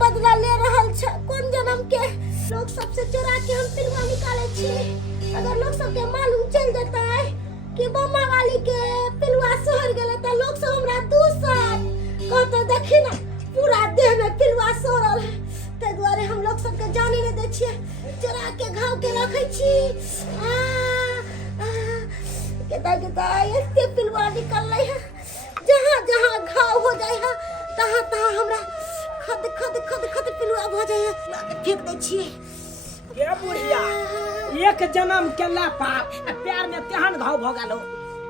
बदला ले रहल छ। कौन जन्म के लोग सबसे चोरा के हम पिलवा निकाले छी। अगर लोग सबके मालूम चल जाता है कि बम्मा वाली के पिलवा शहर गेले त लोग सब हमरा दूसर कहते देखी ना पूरा देह में पिलवा सोरल है। ते द्वारे हम लोग सबके जाने नहीं दे छिए, चोरा के घाव के रखे छी। केता एते पिलवा निकल रही है। जहाँ जहाँ घाव हो जाए है तहाँ तहाँ हमरा खद खद खद खद पिलवा भ जाए है। लाके फेंक दे छिए। ये बुढ़िया एक जन्म केला पाप आ पैर में तेहन घाव भ गेलो,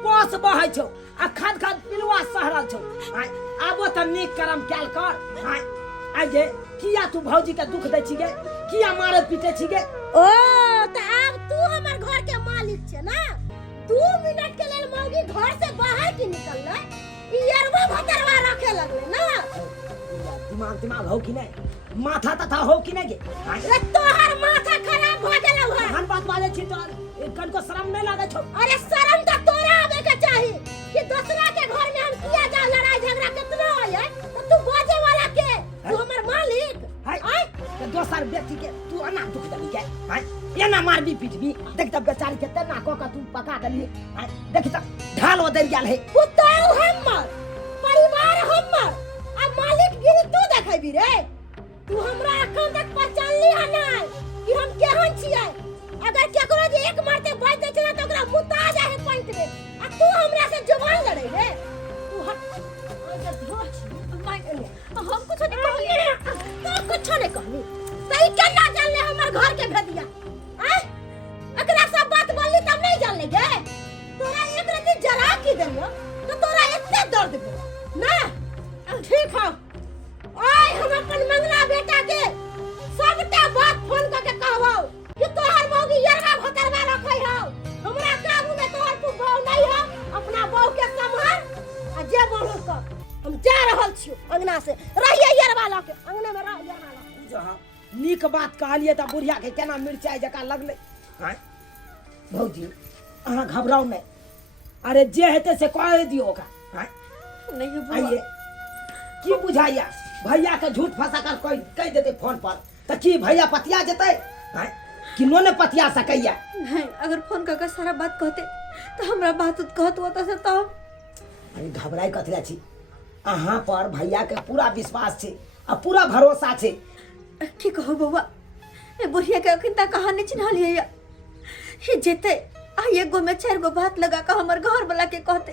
कोस बहै छौ आ खद खद पिलवा सहरल छौ। आबो त नीक कर्म कैल कर। आइ जे किया तू भौजी के दुख दै छी गे, किया मारे पीटे छी गे? ओ त अब तू हमर घर के मालिक छे ना। 2 मिनट के लेल मौगी घर से बाहर की निकलले यारवा भतरवा रखे लगले ना। दिमाग हो कि नहीं, माथा तथा हो कि नहीं गे? अरे तोहर माथा खराब भ गेलौ है। हम बात वाले छी तो कनको शर्म नहीं लागे छौ? अरे शर्म त तोरा आवे के चाही कि दूसरा के घर में हम किया जा लड़ाई झगड़ा कितना हो जाए तो तू बाजे वाला के तू हमर मालिक हाय तो दोसर बेटी के तू अना दुख दली के हाय ये ना मारबी पीटबी। देख त बेचारी के तना को का तू पका दली हाय देख त ढाल ओदर गेल है। पुतौ हमर परिवार हमर आ मालिक गिरी तू देखैबी रे। तू हमरा अखन तक पहचान लिया नहीं कि हम केहन छियै। अगर केकरो जे एक मारते बाज दे छला त ओकरा मुता जाए है पंच में आ तू हमरा से जुबान लड़े रे। तू हट हम कुछ नहीं कहली, तो कुछ नहीं कहली। सही केना जान ले हमर घर के भेदिया आ एकरा सब बात बोलली तब नहीं जान ले गे। तोरा एक रति जरा की देलियो तो तोरा एते दर्द भेल ना। ठीक है ओए हम अपन मंगला बेटा के सबटा बात फोन करके कहबो कि तोहर मौगी यरगा भतरवा रखै हो। हमरा काबू में तोहर तू बहू नहीं हो। अपना बहू के संभाल आ जे बोलू कर। हम जा रहल छियो अंगना से। रहिए यरवा ला के अंगने में रह यरवा ला। जहां नीक बात कहलिए त बुढ़िया के केना मिर्चाई जका लगले। हाय भौजी अहाँ घबराओ नहीं। अरे जे हेते से कह दियो का। हाय नहीं आइए की बुझाइया भैया के झूठ फंसा कर कह देते फोन पर त की भैया पतिया जते हाय किनो ने पतिया सकैया। नहीं अगर फोन करके सारा बात कहते तो हमरा बात कहत होता से तो अरे घबराई कथला छी। अहाँ पर भैया के पूरा विश्वास छे आ पूरा भरोसा छे। की कहो बउआ ए बुढ़िया के अखन तक कहानी चिन्हल है ये जेते आ एगो में 4 गो बात लगा के हमर घर वाला के कहते।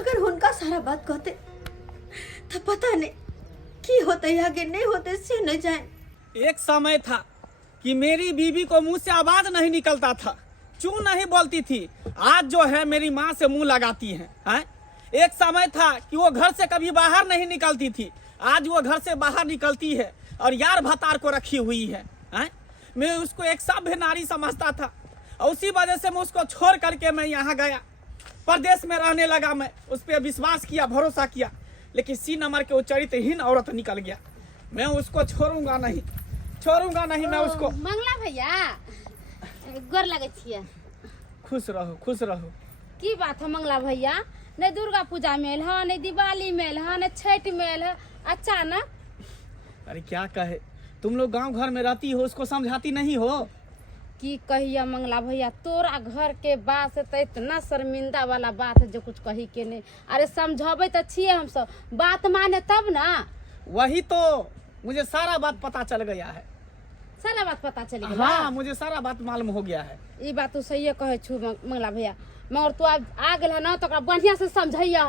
अगर उनका सारा बात कहते तो पता नहीं की होते आगे नहीं होते से न जाए। एक समय था कि मेरी बीवी को मुंह से आवाज नहीं निकलता था, चू नहीं बोलती थी। आज जो है मेरी माँ से मुंह लगाती है। एक समय था कि वो घर से कभी बाहर नहीं निकलती थी, आज वो घर से बाहर निकलती है और यार भतार को रखी हुई है। मैं उसको एक सभ्य नारी समझता था और उसी वजह से मैं उसको छोड़ करके मैं यहाँ गया, परदेश में रहने लगा। मैं उस पर विश्वास किया, भरोसा किया, लेकिन सी नंबर के वो चरित्रहीन औरत निकल गया। मैं उसको छोड़ूंगा नहीं मैं उसको। मंगला भैया गोर लगे छिए। खुश रहो। की बात है मंगला भैया? नहीं दुर्गा पूजा मेल है, नहीं दिवाली मेल है, नहीं छठ मेल है, अचानक। अरे क्या कहे, तुम लोग गांव घर में रहती हो, उसको समझाती नहीं हो। की कहिए मंगला भैया, तोरा घर के बात से तो इतना शर्मिंदा वाला बात है जो कुछ कही के नहीं। अरे समझाबे तो छिए हम सब, बात माने तब ना। वही तो मुझे सारा बात पता चल गया है। सारा बात पता चल गया? हाँ मुझे सारा बात मालूम हो गया है। ये बात तू सही कहे छु मंगला भैया, मगर तू अब आ गया ना तो बढ़िया से समझैया।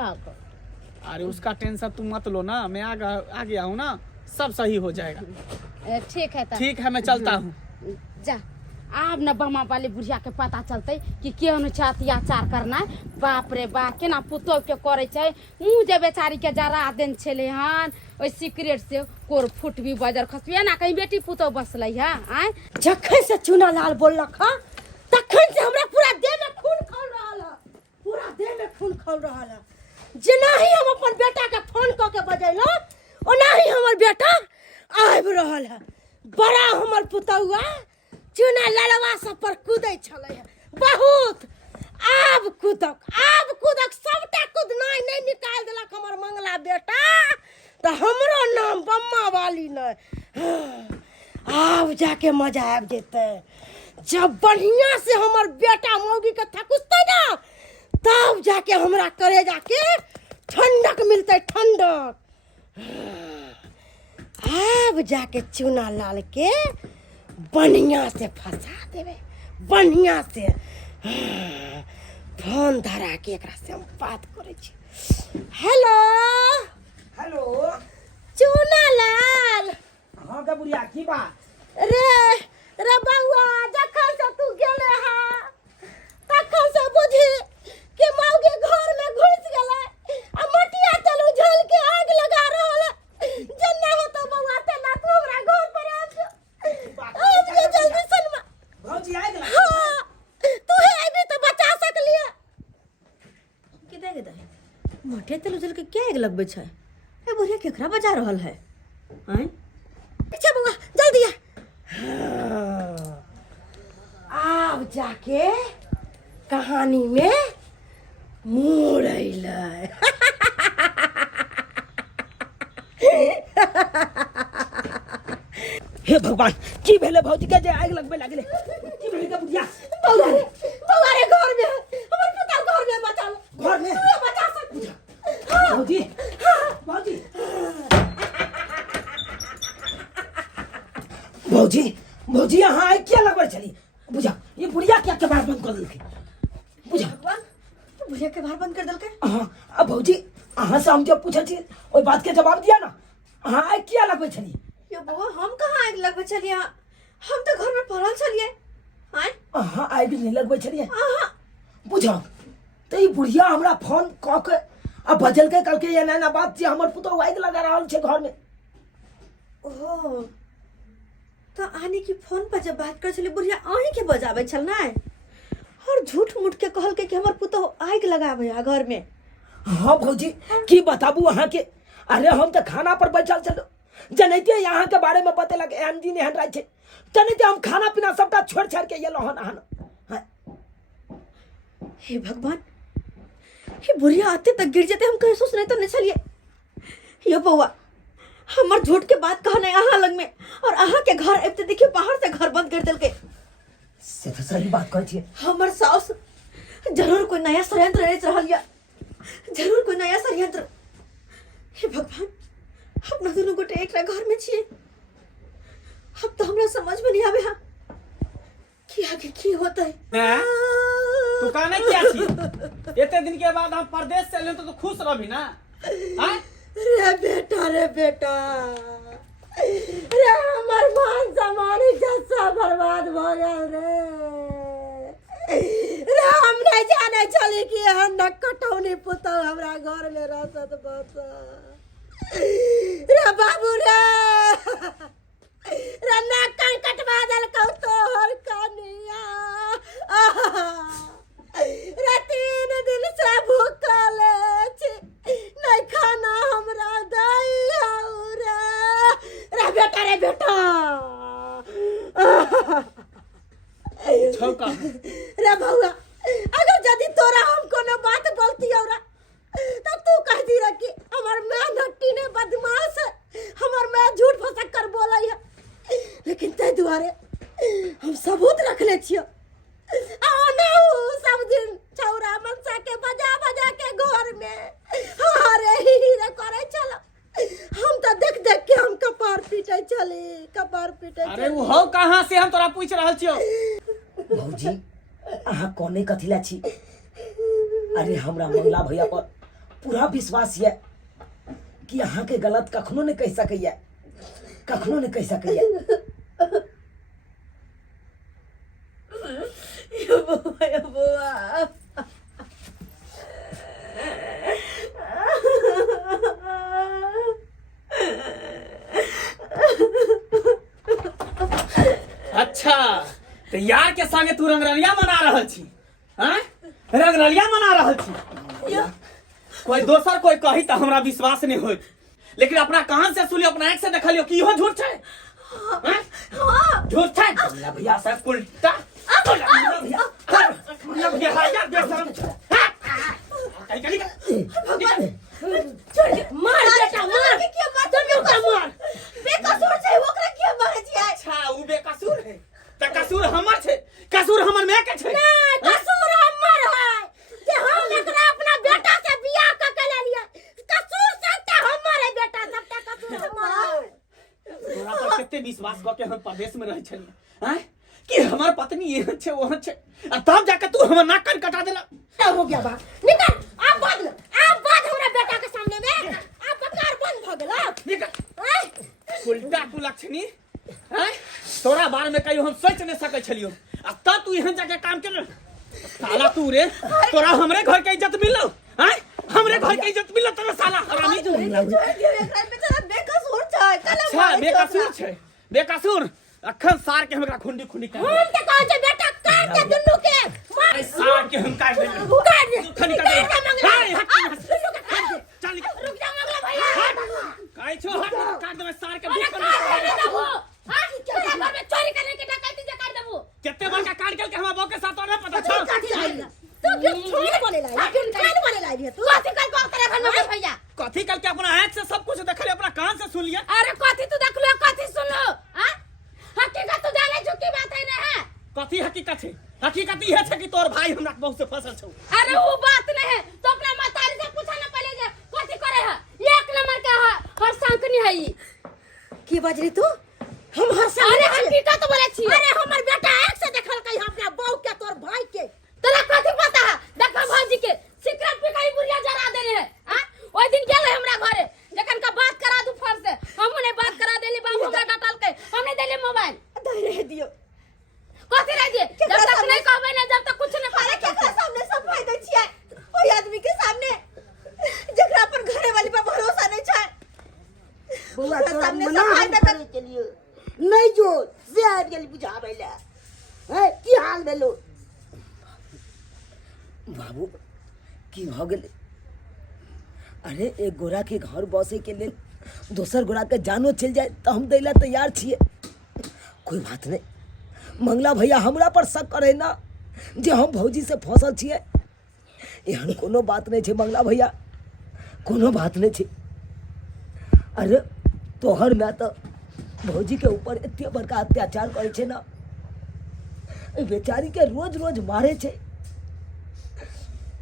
अरे उसका टेंशन तुम मत लो ना, मैं आ गया हूँ ना, सब सही हो जाएगा। ठीक है ठीक है मैं चलता हूँ। जा अब न बमा वाली बुढ़िया के पता चलते कि केहन अत्याचार करना है। बाप रे बाप केना पुतोह के करे छै। मुँह जे बेचारी के जरा देन छले हन ओइ सिगरेट से कोर फुट भी बजर खसबिया ना कहीं बेटी पुतोह बसलै है। आय जखन से चूना लाल बोललक ह तखन से हमरा पूरा देह में खून खौल रहल है। पूरा देह में खून खौल रहल है। जेना ही हम अपन बेटा के फोन क के बजैलो ओना ही हमर बेटा आबि रहल है। बड़ा हमर पुतौआ चूना लालवा सब पर कूदै छलै है बहुत। आब कूदक सबटा कूदनाइ नहीं निकाल देलक हमर मंगला बेटा। तो हमरो नाम बम्मा वाली न। आब जाके मजा आबि जेतै। जब बढ़िया से हमर बेटा मौगी के थकुसतै ना, तब जाके हमरा करेजा के ठंडक मिलते, ठंडक। अब जाके चूना लाल के बढ़िया से फंसा देवे, बढ़िया से। फोन धरा के एकरा से हम बात करे छी। Hello hello. चूना लाल। हाँ गे बुढ़िया, की बात? रे बउआ, जखन से तू गेले हा तखन से बुझी कि मौगी घर में घुस गेले आ मटिया तेल उझल के आग लगा रहल। जन्ना हो तो बउआ तेना तू हमरा घर पर आब जा जल्दी सनमा। भौजी आइ गेल। हाँ, तू है अभी तो बचा सकलिए। किदे मटे तेल उजल के क्या आग लगबे छै? ए बुढ़िया केकरा बजा रहल है? हैं? अच्छा बउआ जल्दी आ। अब जाके कहानी में मोड़ अइलै। हे भगवान, की भेले भौजी के जे आग लगबे लागले? की भेले गे बुढ़िया? बउआ रे घर में हमर पिता घर में बचल। घर में तू बचा सक। भौजी, भौजी, भौजी, भौजी यहाँ आइ क्या लगबे छली? बुझा, ये बुढ़िया क्या के बार बंद कर देलकै? बुझा। भगवान, तू बुढ़िया के बाहर बंद कर देलकै? हाँ, अब भौजी अहाँ से हम जब पूछे छी ओई बात के जवाब दिया ना। अहाँ आइ क्या लगबे छली? यो बउआ, हम कहाँ आग लगबे छलिए? हम तो घर में पड़ल छलिए। हैं? अहाँ आग नहीं लगबे छलिए? आहा, बुझा, तो ई बुढ़िया हमरा फोन क के आ बजल के कल के ये ना बात जे हमर पुतो आग लगा रहल छै घर में। ओहो, तो आनी की फोन पर जब बात करे छली बुढ़िया अहीं के बजावे छल ना, और झूठ मूठ के कहल के कि हमर पुतो आग लगावे आ घर में। हाँ भौजी, की बताबू अहाँ के? अरे हम तो खाना पर बैठल छलो, जनैते यहाँ के बारे में बतेलक एहन दिन एहन रात छै, जनैते हम खाना पीना सबटा छोड़ छाड़ के एलो हन। हाँ। हे भगवान, हे बुढ़िया आते तक गिर जाते हम कहीं सोच नहीं तो नहीं छलिए। यो बउआ, हमर झूठ के बात कहने अहाँ लग में, और अहाँ के घर अब देखिए बाहर से घर बंद कर देलके। से तो सही बात कहै छियै। हमर सास जरूर कोई नया षड्यंत्र रच रहल या, जरूर कोई नया षड्यंत्र। हे भगवान, अपना दोनों गोटे एक घर में छिए। अब तो हमरा समझ में नहीं आवे हा कि आगे की होता है। मैं तू कहने क्या छी? इतने दिन के बाद हम परदेश से ले तो खुश रही ना? हाँ? रे बेटा, रे बेटा, रे हमर मान सम्मान जस्सा बर्बाद भ गेल रे हम नहीं जाने चली कि एहन न कटौनी पुतौ हमरा घर में रहत बस। रे बाबू रे नाक कान कटवा देलकौ तोहर कनिया। रे 3 दिन से भूखल छी, नहीं खाना हमरा दैया रे बेटा, रे बेटा। छौका रे बउआ, अगर यदि तोरा हम कोनो बात बोलती औरा तो तू कहती रह कि हमर मां नट्टी ने बदमाश है, हमर मां झूठ फसक कर बोलै है। लेकिन तै दुआरे हम सबूत रख ले छियो। आना सब दिन छौरा मनसा के बजा बजा के घर में हारे ही रे करे चलो। हम तो देख देख के हम कपार पीटे चली, कपार पीटे। अरे वो हो कहाँ से हम तोरा पूछ रहल छियो? भौजी, अहाँ कोने कथिला छी? अरे हमरा मंगला भैया पर पूरा विश्वास है कि अहाँ के गलत कखनो नहीं कह सकैया, कखनो नहीं कह सकैया। यो बउआ, यो बउआ। अच्छा, तो यार के संगे तू रंगरलिया मना रहल छी? हाँ? रंगरलिया मना रहल छी? कोई दोसर कोई कही तो हमरा विश्वास नहीं होई, लेकिन अपना कान से सुनियो, अपना आँख से देखलियो कि इहो झूठ छै। हाँ? झूठ छै? मंगला भैया से उल्टा। मंगला भैया हाया बेशरम। कहीं मार बेटा, मार। कसूर हमर में के छै? नहीं कसूर हमर है कि हम एकरा अपना बेटा से बियाह क के ले लिए। कसूर सबटा हमर है बेटा, सबटा कसूर हमर है। तोरा पर कते विश्वास क के हम प्रदेश में रह छलिए हैं कि हमर पत्नी एहन छै ओहन छै, आ तब जाके तू हमर नाक कान कटा देला। हो गया बात, निकल आप बदल, आप बद हमरा बेटा के सामने में आप बकार बंद भ गेल। निकल उल्टा कुलक्षणी हैं, तोरा बारे में कहियो हम सोच नहीं सकै छलियो, आ तब तू एहन जाके काम केले। साला तू रे, तोरा हमरे घर के इज्जत मिललो हैं, हमरे घर के इज्जत मिललो तोरा साला हरामी। बेकसूर छै, अच्छा बेकसूर छै, बेकसूर अखन सार के हमरा खुंडी खुंडी कर हम त कहै छै बेटा काट दे दुन्नु के मार। सार के हम काट दे, काट दे खनी काट दे। चल रुक जा मंगला भैया। काई छो हट काट दे सार के अरे बीच काट दे में। वो हां तेरे घर में चोरी करने के डकैती जे कर देबो। कितने बार का काट के हमरा बौ के साथ और पता छ। तू फिर छोड़ बोले लाई, फिर कान बोले लाई रे तू। कथि कल को तेरे घर में भैया? कथी कल के अपना आंख से सब कुछ देखले, अपना कान से सुन लिया। अरे कथि तू देख लो, कथि सुन लो? हां हकीकत तो जाने झुकी बात है ना है। कथी हकीकत छै? हकीकत ये छै कि तोर भाई हमरा बहुत से फसल छौ। अरे वो बात नहीं है तो अपना मातारी से पूछा ना पहले जे कथि करे है। एक नंबर का है हर सांकनी है ई। की बाज रही तू? हम हर साल अरे हकीकत बोले छी। अरे हमर बेटा एक से देखल कहीं अपना बहू के तोर भाई के तोरा कथि पता है? देखो भौजी के सिगरेट पी के बुढ़िया जरा दे रहे हैं। हां ओइ दिन गेल हमरा घरे, जखन का बात करा दू फोन से, हमने बात करा देली, बाबू हमरा डटल के, हमने देली मोबाइल। दे रह दियो। कथि रह दिए? जब तक नहीं कहबे ना, जब तक कुछ नहीं अरे पता। केकरा सामने सब फाय दै छियै? ओइ आदमी के सामने जेकरा अपन घरे वाली पे भरोसा नहीं छै। बउआ ओकरा तोरा सामने मना सब फाय हम दे करे के लिए नहीं जो से आबि गेली बुझाबै ले। है की हाल भेलो बाबू? की भ गेलै? अरे एक गोरा के घर बसे के लेल दोसर गोरा के जानो चल जाए तो हम दैला तैयार छिए। कोई बात नहीं, मंगला भैया हमरा पर शक करे ना जे हम भौजी से फंसल छिए। एहन कोनो बात नहीं छै मंगला भैया, कोनो बात नहीं छै। अरे तोहर मैं तो भौजी के ऊपर एते बड़का अत्याचार करे छे ना, ए बेचारी के रोज रोज मारे छे।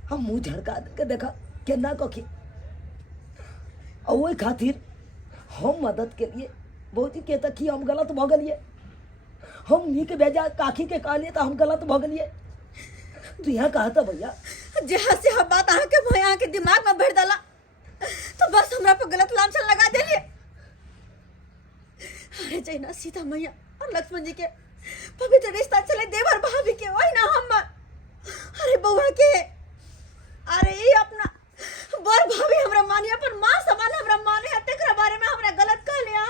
हम मुंह झड़का के देखा केना कखी, और ओहि खातिर हम मदद के लिए भौजी के तक हम गलत भ गेलिए। हम नीक बेजा काखी के कहलिए तो हम गलत भ गेलिए। तू यहाँ कहा था भैया? जहाँ से हम बात आके भैया के दिमाग में भर डाला तो बस हमरा पे गलत लांछन लगा देलिए। अरे जैना सीता मैया और लक्ष्मण जी के पवित्र रिश्ता चले देवर भाभी के, वही ना हम। अरे बउआ के, अरे ये अपना बर भाभी हमरा माने, अपन माँ समान हमरा माने है, तेकरा बारे में हमरा गलत कह लिया।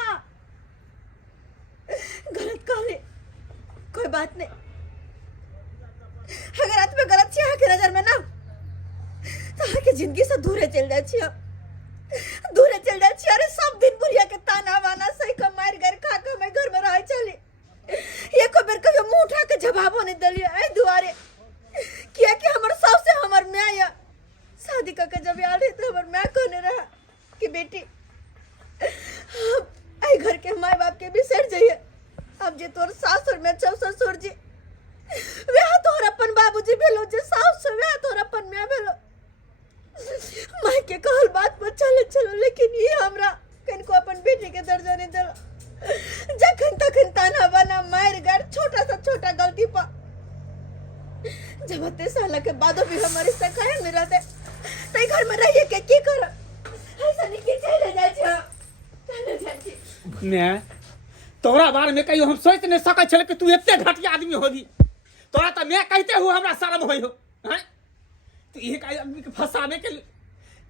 गलत कह ले, कोई बात नहीं। अगर आज में गलत छी के नजर में ना तो आके जिंदगी से दूरे चल जाए छी, दूरे चल जाए छी। अरे सब दिन बुढ़िया के ताना बाना सही का मार घर खा के मैं घर में रह चली। ये को बेर कहियो मुंह उठा के जवाबो नहीं दलिए ए दुआरे, किया कि हमर सास से हमर मां या शादी करके जब याद है तो हमर मां कोने रहा कि बेटी आई घर के माय बाप के बिसर जाइए। अब जे तोर सास और मैं चौ ससुर जी वे तोर अपन बाबूजी भेलो, जे सास वे तोर अपन मां भेलो। माय के कहल बात पर चले चलो, लेकिन ये हमरा कनको अपन बेटी के दर्जा नहीं देला। जखन तखन ताना बाना मार गार, छोटा सा छोटा गलती पर जब 30 साल के बादो भी हमारे से कहे में रहते तई घर में रहिए के की कर ऐसा नहीं के चले जाए छ, चले जाए छी। मैं तोरा बारे में कहियो हम सोच नहीं सकै छल कि तू एते घटिया आदमी होगी। तोरा तो मैं कहते हो हमरा शर्म होई हो हैं? तू एक आदमी के फंसावे के लिए,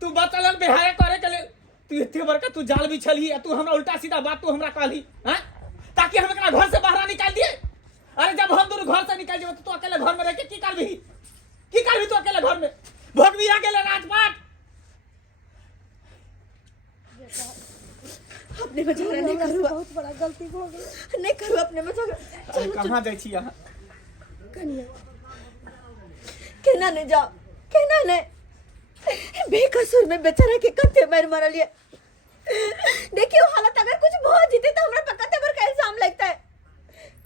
तू बतलन बेहाया करे के लिए तू एते बड़का तू जाल बिछली है। तू हमरा उल्टा सीधा बात तू हमरा कहली हैं, ताकि हम एकरा घर से बाहर निकाल दिए। अरे जब हम दोनों घर से निकल जेबे तो तू अकेले घर में रह के की करबी? की करबी तू अकेले घर में? भोगबी आ गेले राजपाट। अपने में झगड़ा नहीं करू, बहुत बड़ा गलती हो गई। नहीं करू अपने में झगड़ा। अरे कहां जाई छी यहां? कन्या केना नहीं जाओ, केना नहीं, बेकसूर में बेचारा के कत्ते मार मारलिए। देखियो हालत अगर कुछ बहुत जीते तो हमरा पे कत्ते बड़का इल्जाम लगता है।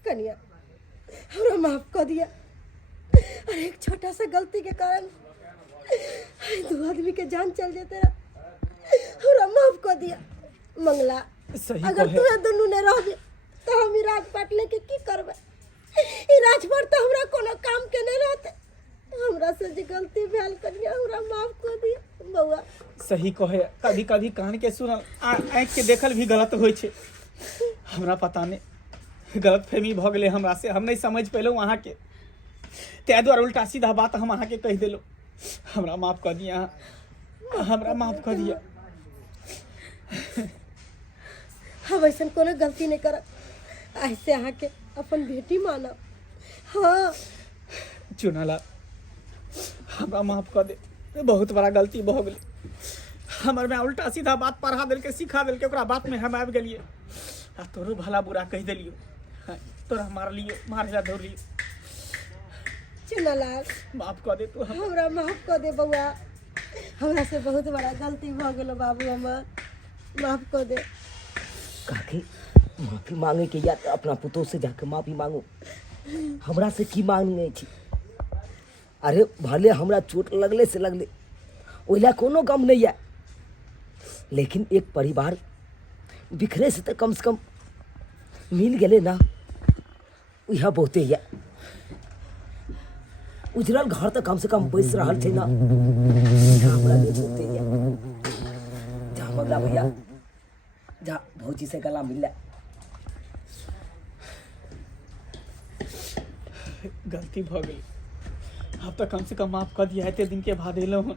कन्या हमरा माफ कर दिया, और एक छोटा सा गलती के कारण 2 आदमी के जान चल जाते रहा। हमरा माफ कर दिया मंगला। सही अगर कहे। तू दोनों ने रह दे तो हम ई राजपाट लेके की करबे? ई राजपाट तो हमरा कोनो काम के नहीं रहते। हमरा से जे गलती भेल कनिया हमरा माफ कर दिया बउआ। सही कहे। कभी कभी कान के सुनल आँख के देखल भी गलत होइ छै। हमरा पता नहीं गलत फहमी भ गेले हमरा से, हम नहीं समझ पेलहुँ अहाँ के, तै दुआरे उल्टा सीधा बात हम अहाँ के कह देलहुँ। हमरा माफ कर दिया, हमरा माफ कर दिया। हम ऐसा कोनो गलती नहीं करब। ऐसे अहाँ के अपन बेटी मानब। हाँ चुनाला हमरा माफ कर दे, बहुत बड़ा गलती भ गेलै हमर में। उल्टा सीधा बात पढ़ा देलके, सिखा देलके, ओकरा बात में हम आबि गेलिए आ तोरो भला बुरा कह देलियो। तोरा मारलियो, मारे दौड़ लियो। चुनालाल माफ कर दे तू हमरा माफ कर दे बउआ। हमरा से बहुत बड़ा गलती भ गेलो बाबू, हमर माफ कर दे। काकी माफी मांगे के या तो अपना पुतोह से जाके माफी मांगो, हमरा से की मांगे छी। अरे भले हमरा चोट लगले से लगले, ओइला कोनो गम नहीं है, लेकिन एक परिवार बिखरे से तो कम मिल गए ना, यह बहुते है। उजरल घर तो कम से कम बैस रहा थे ना, हमरा लिए बहुते है। जा मंगला भैया, जा भौजी से गला मिल। गलती भ गेल, अब तो कम से कम माफ कर दिया। एते दिन के बाद एलहुँ हन।